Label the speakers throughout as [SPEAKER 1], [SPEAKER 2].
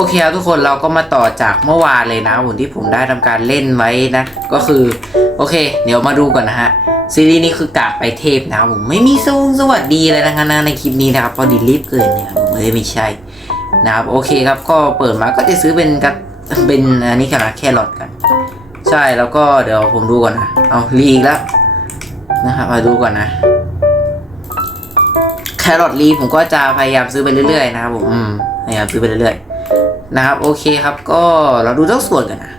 [SPEAKER 1] โอเคครับทุกคนเราก็มาต่อจากเมื่อวานเลยนะผมที่ผมได้ทำการเล่นไว้นะ ก็คือโอเค เดี๋ยวมาดูก่อนนะฮะซีรีส์นี้คือกากไปเทพนะผมไม่มีสวงสวัสดีเลยนะคะนะในคลิปนี้นะครับพอดีรีบเกินเนี่ยผมเลยไม่ใช่นะครับโอเคครับก็เปิดมาก็จะซื้อเป็นกัเป็นอันนี้กันนะแครอทกัน ใช่แล้วก็เดี๋ยวผมดูก่อนนะเอารีอีกแล้วนะครับมาดูก่อนนะแครอทลีผมก็จะพยายามซื้อไปเรื่อยๆนะครับผมอืมพยายามซื้อไปเรื่อยๆ นะครับ โอเคครับก็เราดูทั้งส่วนกันนะ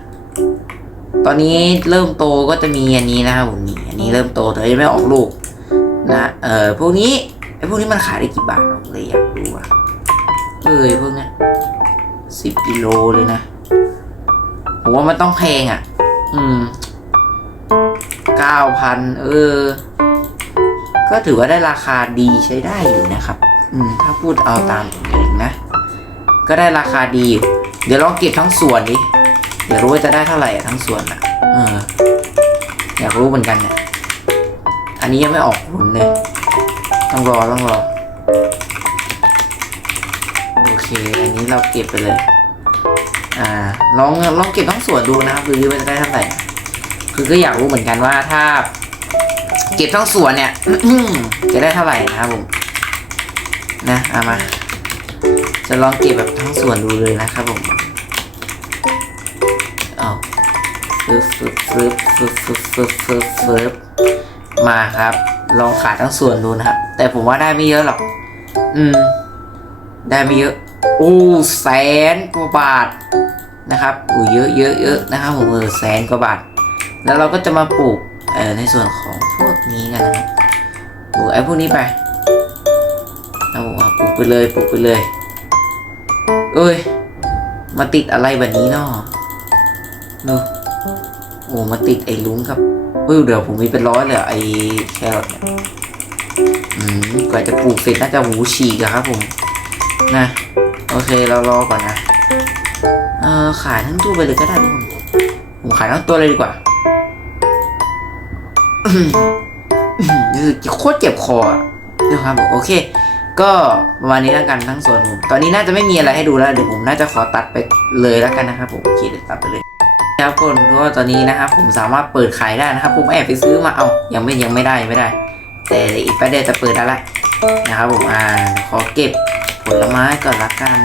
[SPEAKER 1] ตอนนี้เริ่มโตก็จะมีอันนี้นะครับผมนี่อันนี้เริ่มโตแต่ยังไม่ออกลูกนะเออพวกนี้ไอ้พวกนี้มันขายได้กี่บาทผมเลยอยากรู้อะเออไอ้พวกเนี้ยสิบกิโลเลยนะผมว่ามันต้องแพงอะ อืมเก้าพันเออ ก็ถือว่าได้ราคาดีใช้ได้อยู่นะครับ อืม ถ้าพูดเอาตามผมเองนะ ก็ได้ราคาดี เดี๋ยวลองเก็บทั้งส่วนดิเดี๋ยวรู้ว่าจะได้เท่าไหร่อะทั้งส่วนอะ เออ อยากรู้เหมือนกันเนี่ย อันนี้ยังไม่ออกผลเลย ต้องรอต้องรอ โอเค อันนี้เราเก็บไปเลย อ่า ลองลองเก็บทั้งส่วนดูนะครับดูว่าจะได้เท่าไหร่ คือก็อยากรู้เหมือนกันว่าถ้า เก็บทั้งส่วนเนี่ย จะได้เท่าไหร่นะครับผม นะ เอามา จะลองเก็บแบบทั้งส่วนดูเลยนะครับผมเอาฟึบฟึบฟึบฟึบฟึบฟึบฟึบฟึบมาครับ ลองขายทั้งส่วนดูนะครับ แต่ผมว่าได้ไม่เยอะหรอก อืม ได้ไม่เยอะโอ้แสนกว่าบาทนะครับอู้เยอะเยอะเยอะนะครับผมเออแสนกว่าบาท แล้วเราก็จะมาปลูกเอ่อในส่วนของพวกนี้กันนะครับปลูกไอ้พวกนี้ไปเอาปลูกไปเลยปลูกไปเลย เอ้ย มาติดอะไรแบบนี้เนาะดูโอ้มาติดไอ้ลุงครับเฮ้ยเดี๋ยวผมมีเป็นร้อยเลยไอ้แครอทเนี่ยอืมกว่าจะปลูกเสร็จน่าจะหูฉีกอะครับผม นะ โอเคเรารอก่อนนะ เออขายทั้งตัวไปเลยก็ได้ทุกคนผมขายทั้งตัวเลยดีกว่ารู้สึกโคตรเจ็บคออะนะครับผมโอเค ก็ประมาณนี้แล้วกันทั้งส่วนผม ตอนนี้น่าจะไม่มีอะไรให้ดูแล้วเดี๋ยวผมน่าจะขอตัดไปเลยแล้วกันนะครับผมโอเคเดี๋ยวตัดไปเลยครับคนเพราะว่าตอนนี้นะครับผมสามารถเปิดขายได้นะครับ ผมแอบไปซื้อมาเอายังไม่ยังไม่ได้ไม่ได้ แต่อีกแป๊บเดียวจะเปิดได้ละนะครับผมอ่าขอเก็บผลไม้ก่อนละกัน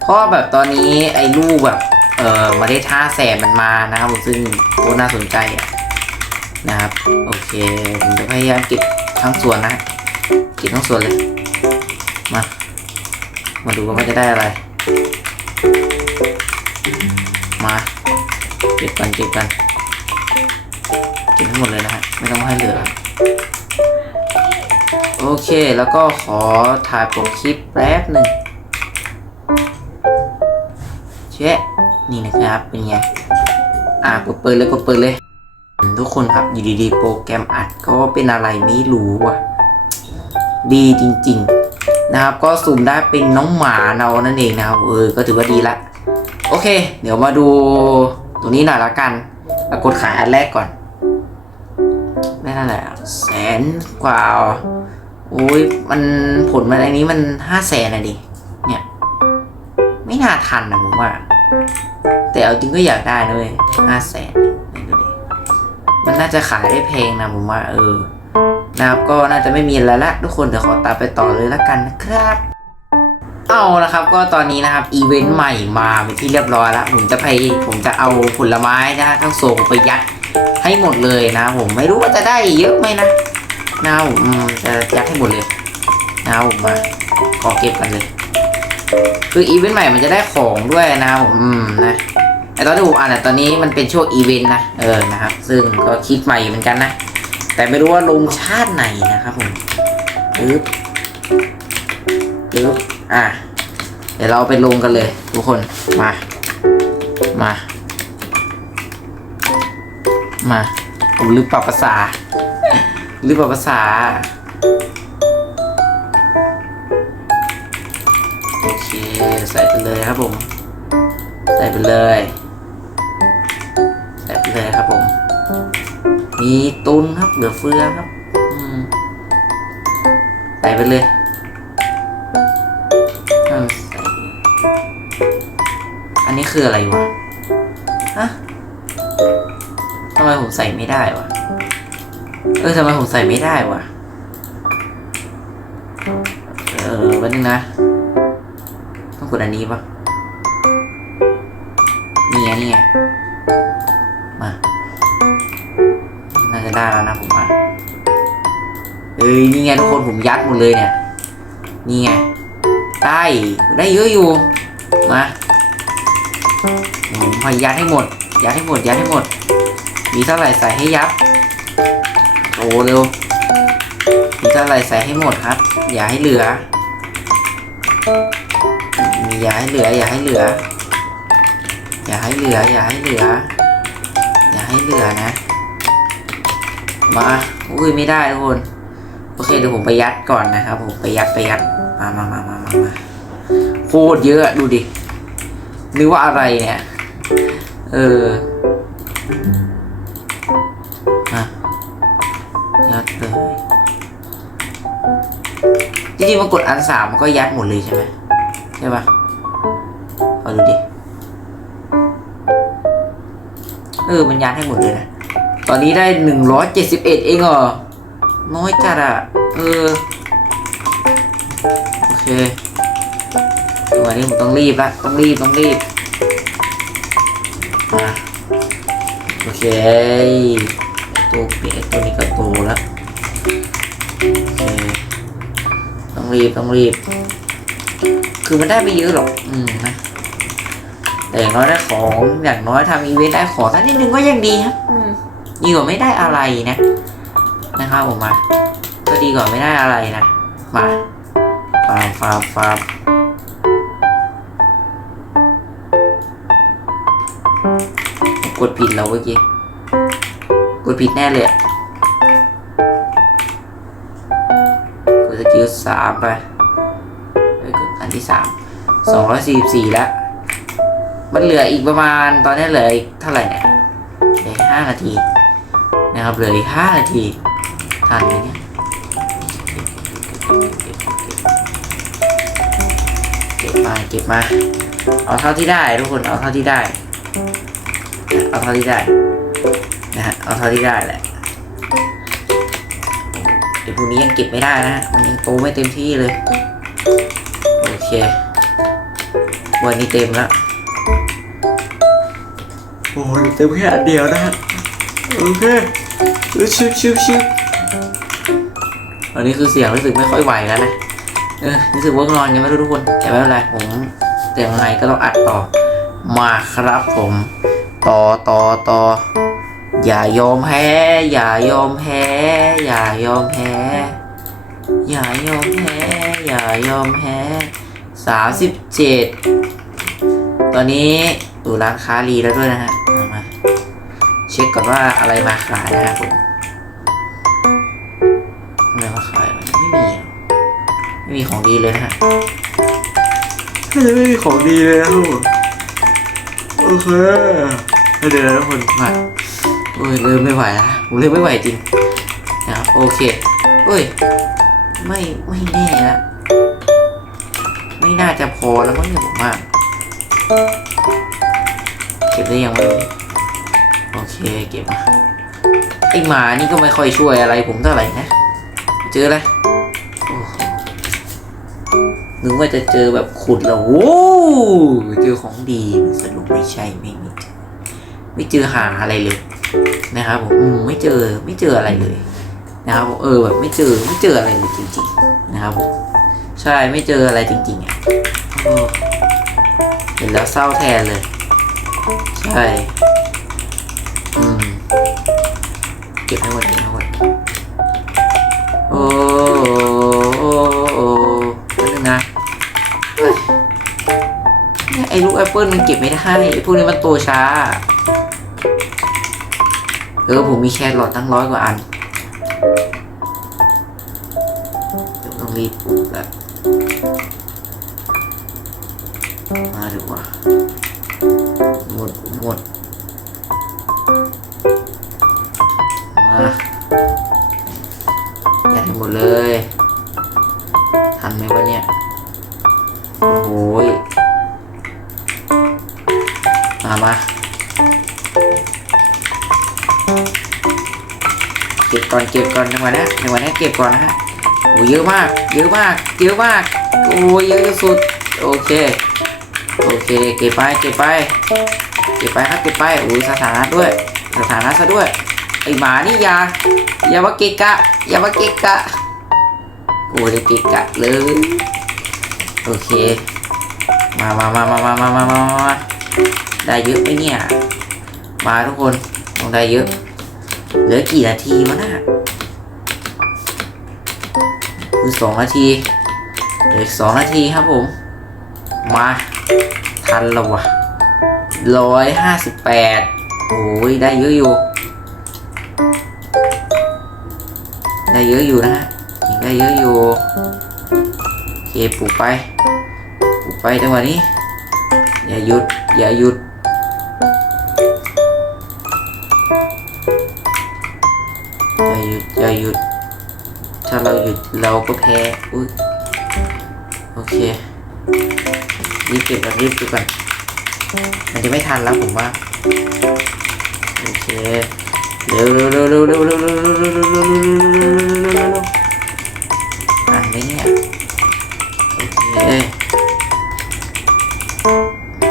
[SPEAKER 1] เพราะแบบตอนนี้ไอ้ลูกแบบเออมาได้ท่าแสบมันมานะครับผมซึ่งโคตรน่าสนใจอะนะครับ โอเคผมจะพยายามเก็บทั้งส่วนนะเก็บทั้งส่วนเลย มา มาดูกันว่าจะได้อะไร มาเก็บกันเก็บกันเก็บทั้งหมดเลยนะฮะ ไม่ต้องให้เหลือ โอเค แล้วก็ขอถ่ายปกคลิปแป๊บหนึ่งเชะนี่นะครับ เป็นไง อ่ากดเปิดเลยกดเปิดเลย ทุกคนครับ อยู่ดีๆ โปรแกรมอัดก็เป็นอะไรไม่รู้ว่ะ ดีจริง ๆ นะครับ ก็สุ่มได้เป็นน้องหมาเรานั่นเองนะครับเออก็ถือว่าดีละโอเค เดี๋ยวมาดูตัวนี้หน่อยละกันกดขายอันแรกก่อนได้เท่าไหร่อะแสนกว่าโอ้ยมันผลมันอันนี้มันห้าแสนอะดิเนี่ยไม่น่าทันนะผมว่า แต่เอาจริงก็อยากได้นะเลยห้าแสนดูดิมันน่าจะขายได้แพงนะผมว่า เออ นะครับก็น่าจะไม่มีอะไรละทุกคนเดี๋ยวขอตามไปต่อเลยละกันนะครับเอาละครับก็ตอนนี้นะครับอีเวนต์ใหม่มาเป็นที่เรียบร้อยแล้วผมจะไปผมจะเอาผลไม้นะทั้งโซไปยัดให้หมดเลยนะ ผมไม่รู้ว่าจะได้เยอะไหมนะนะผมจะยัดให้หมดเลยนะผมมาขอเก็บกันเลย คืออีเวนต์ใหม่มันจะได้ของด้วยนะผมนะไอตอนที่ผมอ่านอะตอนนี้มันเป็นช่วงอีเวนต์นะเออนะครับ ซึ่งก็คิดใหม่เหมือนกันนะ แต่ไม่รู้ว่าลงชาติไหนนะครับผมปึ๊บปึ๊บอะ เดี๋ยวเราไปลงกันเลย ทุกคน มา มา มาผมลืมปรับภาษาลืมปรับภาษา โอเค ใส่ไปเลยครับผม ใส่ไปเลย มีตุนครับเหลือเฟือครับอืมใส่ไปเลยอันนี้คืออะไรวะฮะทำไมผมใส่ไม่ได้วะ เออทำไมผมใส่ไม่ได้วะ เออวันนึงนะ ต้องกดอันนี้ปะนี่ไงนี่ไง มาาจะได้แล้วนะผมว่าเอ้ยนี่ไงทุกคนผมยัดหมดเลยเนี่ย นี่ไง ได้ได้เยอะอยู่ มาผมพยยัดให้หมด ยัดให้หมด ยัดให้หมด มีเท่าไหร่ใส่ให้ยับโตเร็ว มีเท่าไหร่ใส่ให้หมดครับ อย่าให้เหลือ มีอย่าให้เหลือ อย่าให้เหลือ อย่าให้เหลือ อย่าให้เหลือ อย่าให้เหลือนะ มาอุ้ยไม่ได้ทุกคนโอเคเดี๋ยวผมไปยัดก่อนนะครับผมไปยัดไปยัดมามามามามามาโคตรเยอะดูดินึกว่าอะไรเนี่ย เออมายัดเลยจริงๆมากดอันสามก็ยัดหมดเลยใช่ไหมใช่ปะเอาดูดิ เออ มันยัดให้หมดเลยนะ ตอนนี้ได้หนึ่งร้อยเจ็ดสิบเอ็ดเองเหรอ น้อยจัดอะเออ โอเควันนี้ผมต้องรีบละต้องรีบ ต้องรีบมาโอเค ตัวเปียตัวนี้ก็โตแล้วโอเค ต้องรีบ ต้องรีบ คือมันได้ไม่เยอะหรอก อืมนะแต่อย่างน้อยได้ของอย่างน้อยทำอีเวนต์ได้ของสักนิดนึงก็ยังดีครับ อืม ดีกว่าไม่ได้อะไรนะ นะครับผมมาก็ดีกว่าไม่ได้อะไรนะ มาฟาฟาฟาร์มกดผิดแล้วเมื่อกี้ กดผิดแน่เลยกดสกิลสามไปไปกดอันที่สามสองร้อยสี่สิบสี่แล้ว มันเหลืออีกประมาณตอนนี้เหลืออีกเท่าไหร่เนี่ยเหลือห้านาที นะครับเหลืออีกห้านาทีทันไหมเนี่ยเก็บมาเก็บมา เอาเท่าที่ได้ทุกคนเอาเท่าที่ได้ เอาเท่าที่ได้นะฮะเอาเท่าที่ได้แหละเดี๋ยวพวกนี้ยังเก็บไม่ได้นะมันยังโตไม่เต็มที่เลยโอเควันนี้เต็มแล้วโอ้ยเต็มแค่อันเดียวนะฮะโอเคชิบชิบชิบตอนนี้คือเสียงรู้สึกไม่ค่อยไหวแล้วนะเออรู้สึกว่านอนกันไม่รู้ทุกคนแต่ไม่เป็นไรผมแต่ยังไงก็ต้องอัดต่อ มาครับผม ต่อต่อต่ออย่ายอมแพ้อย่ายอมแพ้อย่ายอมแพ้อย่ายอมแพ้อย่ายอมแพ้สามสิบเจ็ดตอนนี้อยู่ร้านค้ารีแล้วด้วยนะฮะ ช็คก่อนว่าอะไรมาขายนะครับผมอะไรมาขายมันไม่มีอะไม่มีของดีเลยนะฮะไม่มีของดีเลยนะทุกคนโอเคเดี๋ยวนะทุกคนมาโอ้ยเริ่มไม่ไหวแล้วผมเริ่มไม่ไหวจริงนะครับโอเคเอ้ยไม่ไม่แน่ละไม่น่าจะพอแล้วมั้งเนี่ยผมว่าเก็บได้ยังไม่รู้โอ เคเก็บมาไอหมานี่ก็ไม่ค่อยช่วยอะไรผมเท่าไหร่นะ เจออะไรโอ้โหนึกว่าจะเจอแบบขุดแล้วโอ้เจอของดีสรุปไม่ใช่ไม่มีไม่เจอหาอะไรเลยนะครับผมไม่เจอไม่เจออะไรเลยนะครับผมเออแบบไม่เจอไม่เจออะไรเลยจริง ๆ นะครับผมใช่ไม่เจออะไรจริงๆอะเห็นแล้วเศร้าแทนเลย ใช่ ก็บให้หมดเก็บให้หมดโอ้โอ้โอ้นิดนึงนะเนี่ยไอ้ลูกแอปเปิลมันเก็บไม่ได้ไอ้พวกนี้มันโตช้า เออผมมีแครอทตั้งร้อยกว่าอัน นไหมวะเนี่ย โอ้โหยมาเก็บก่อนเก็บก่อนจังหวะนี้จังหวะนี้เก็บก่อนนะฮะโอ้เยอะมาก เยอะมาก เยอะมาก โอ้เยอะสุด โอเค โอเค เก็บไป เก็บไป เก็บไปครับ เก็บไปโอ้ยสถานะด้วย สถานะซะด้วย ไอหมานี่ยาอย่ามาเกะกะ อย่ามาเกะกะ โอ้ยเกะกะเลย โอเค มามามามามามามามามาได้เยอะไหมเนี่ย มาทุกคนต้องได้เยอะ เหลือกี่นาทีวะน่ะคือสองนาทีเหลือสองนาทีครับผม มา ทันแล้ววะร้อยห้าสิบแปดโอ้ยได้เยอะอยู่ ได้เยอะอยู่นะฮะ ได้เยอะอยู่โอเคปลูกไปปลูกไปจังหวะนี้ อย่าหยุด อย่าหยุด อย่าหยุด อย่าหยุด ถ้าเราหยุดเราก็แพ้ อุ้ยโอเค รีบเก็บกันรีบเก็บกันมันจะไม่ทันแล้วผมว่า โอเค เร็วเร็วเร็วเร็วเร็วเร็วเร็วเร็วเร็ว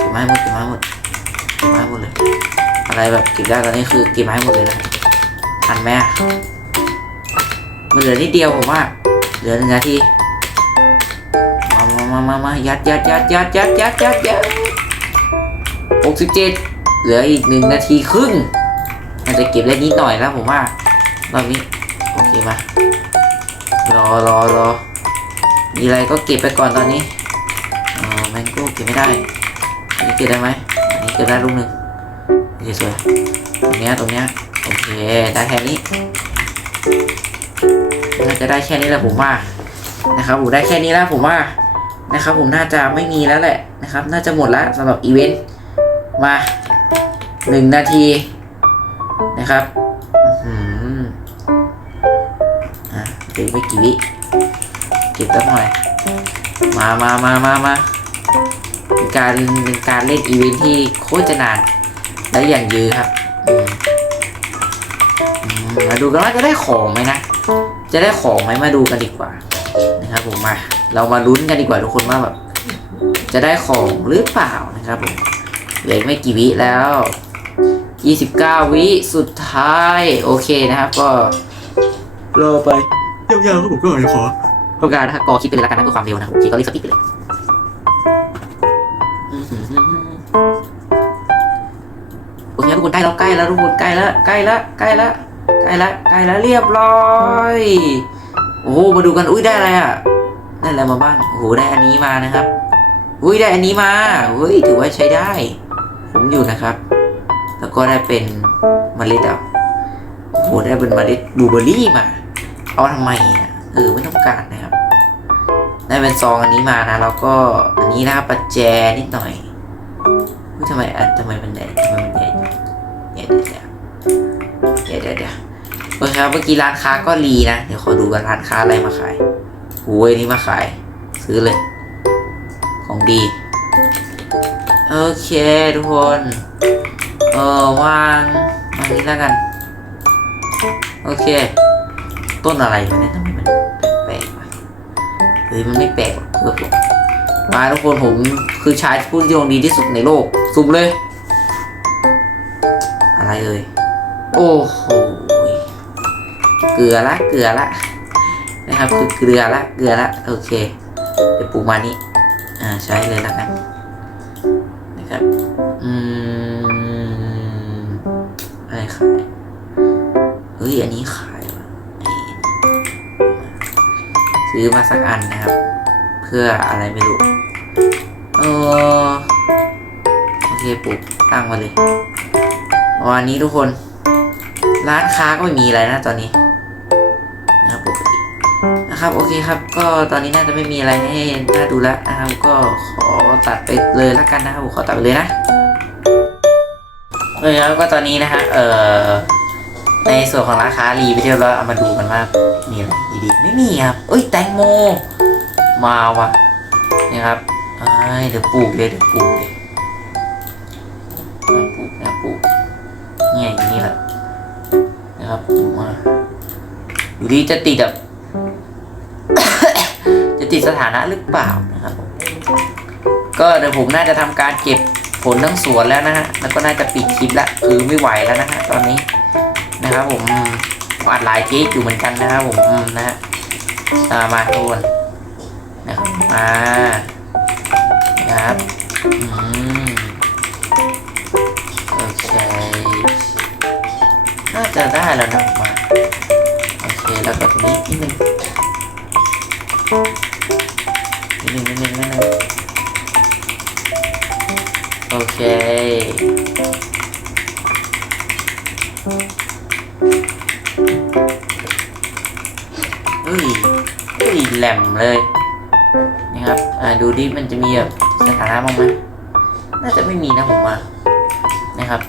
[SPEAKER 1] บไม้หมดเก็บไม้หมดเก็บไม้หมดเลย อะไรแบบเก็บได้ตอนนี้คือเก็บไม้หมดเลยนะทันไหมมันเหลือนิดเดียวผมว่า เหลือหนึ่งนาทีมามามามามายัดยัดยัดยัดยัดยัดยัดยัดหกสิบเจ็ดเหลืออีกหนึ่งนาทีครึ่งมันจะเก็บได้นิดหน่อยแล้วผมว่ารอบนี้โอเคมารอรอรอมีอะไรก็เก็บไปก่อนตอนนี้เออแมงโก้เก็บไม่ได้ นี้เก็บได้ไหมอันนี้เก็บได้ลูกหนึ่งโอเคสวยตรงเนี้ยตรงเนี้ยโอเคได้แค่นี้น่าจะได้แค่นี้แหละผมว่านะครับผมได้แค่นี้แล้วผมว่านะครับผมน่าจะไม่มีแล้วแหละนะครับ น่าจะหมดแล้วสำหรับอีเวนต์มาหนึ่งนาทีนะครับอื้อหืออะเดี๋ยวไม่กี่วิเก็บสักหน่อยมามามามามา การเป็นการเล่นอีเวนท์ที่โคตรจะนานและอย่างยือครับอืมอืมมาดูกันว่าจะได้ของไหมนะ จะได้ของไหมมาดูกันดีกว่านะครับผมมา เรามาลุ้นกันดีกว่าทุกคนว่าแบบจะได้ของหรือเปล่านะครับผมเหลืออีกไม่กี่วิแล้ว 29 วิสุดท้ายโอเคนะครับก็รอไปยาวๆครับผมก็ขอต้องการนะครับกอคลิปไปเลยละกันนะเพื่อความเร็วนะครับโอเคก็รีบสปีดไปเลย ทุกคนใกล้แล้วใกล้แล้วทุกคนใกล้แล้วใกล้แล้วใกล้แล้วใกล้แล้วใกล้แล้วเรียบร้อยโอ้โหมาดูกันอุ้ยได้อะไรอะได้อะไรมาบ้างโอ้โหได้อันนี้มานะครับ อุ้ยได้อันนี้มาเฮ้ยถือว่าใช้ได้ผมอยู่นะครับ แล้วก็ได้เป็นเมล็ดอะโอ้โหได้เป็นเมล็ดบลูเบอร์รี่มา เอาทำไมอะเออไม่ต้องการนะครับ ได้เป็นซองอันนี้มานะแล้วก็อันนี้นะครับประแจนิดหน่อยเฮ้ยทำไมอันทำไมมันใหญ่ทำไมมันใหญ่ เครับเมื่อกี้ร้านค้าก็รีนะ เดี๋ยวขอดูกันร้านค้าอะไรมาขายโอ้ยนี่มาขาย ซื้อเลย ของดี โอเคทุกคน เออวางวางนี้แล้วกัน โอเค ต้นอะไรวะเนี่ยทำไมมันแปลกวะเฮ้ยมันไม่แปลกหรอกเอผมมาทุกคนผมคือชายผู้ที่ดวงดีที่สุดในโลก สุ่มเลย อะไรเอ่ยโอ้โห กลือละเกลือละนะครับ คือเกลือละเกลือละโอเคเดี๋ยวปลูกมานี้อ่าใช้เลยล้วกันนะครับอืมอะไรขายเฮ้ยอันนี้ขายวะซื้อมาสักอันนะครับ เพื่ออะไรไม่รู้เออโอเคปลูกตั้งมาเลยวันนี้ทุกคน ร้านค้าก็ไม่มีอะไรนะตอนนี้ นะครับผมนะครับโอเคครับก็ตอนนี้น่าจะไม่มีอะไรให้น่าดูแล้วนะครับก็ขอตัดไปเลยละกันนะครับผมขอตัดไปเลยนะเอยครับก็ตอนนี้นะฮะเอ่อในส่วนของราคารีไปเรียวบร้อเอามาดูกันว่ามีอะไรดีๆไม่มีครับเอ้ยแตงโม มาว่ะนี่ครับไอเดี๋ยวปลูกเลยเดี๋ยวปลูกเลยปลูกนะปลูกเนี่ยอย่างนี้แหละนะครับปลูกมา ยู่ดีจะติดแบบจะติดสถานะหรือเปล่านะครับ ก็เดี๋ยวผมน่าจะทำการเก็บผลทั้งสวนแล้วนะฮะ แล้วก็น่าจะปิดคลิปละคือไม่ไหวแล้วนะฮะตอนนี้นะครับผมอัดหลายเทคอยู่เหมือนกันนะครับผมนะฮะมาทุกคนนะครับมานะครับอืมโอเค น่าจะได้แล้วนะ ผมว่าโอเคแล้วก็ตรงนี้นิดนึงนิดนึงนิดนึงนิดนึงโอเค เฮ้ยเฮ้ยแหลมเลยนี่ครับ อ่า ดูดิ มันจะมีแบบสถานะบ้างไหมน่าจะไม่มีนะผมว่า นะครับ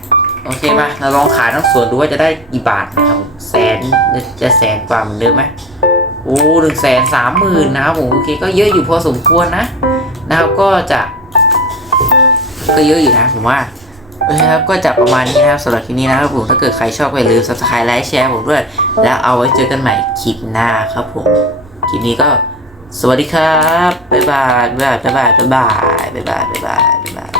[SPEAKER 1] โอเคมาเราลองขายทั้งสวนดูว่าจะได้กี่บาทนะครับ จะแสนกว่าเหมือนเดิมไหมโอ้หนึ่งแสนสามหมื่นนะครับผมโอเคก็เยอะอยู่พอสมควรนะนะครับก็จะก็เยอะอยู่นะผมว่าโอเคครับก็จะประมาณนี้นะครับสำหรับคลิปนี้นะครับผมถ้าเกิดใครชอบก็อย่าลืม subscribe ไลค์แชร์ผมด้วย แล้วเอาไว้เจอกันใหม่คลิปหน้าครับผมคลิปนี้ก็สวัสดีครับบ๊ายบายบ๊ายบายบ๊ายบายบ๊ายบายบ๊ายบายบ๊ายบายบ๊ายบาย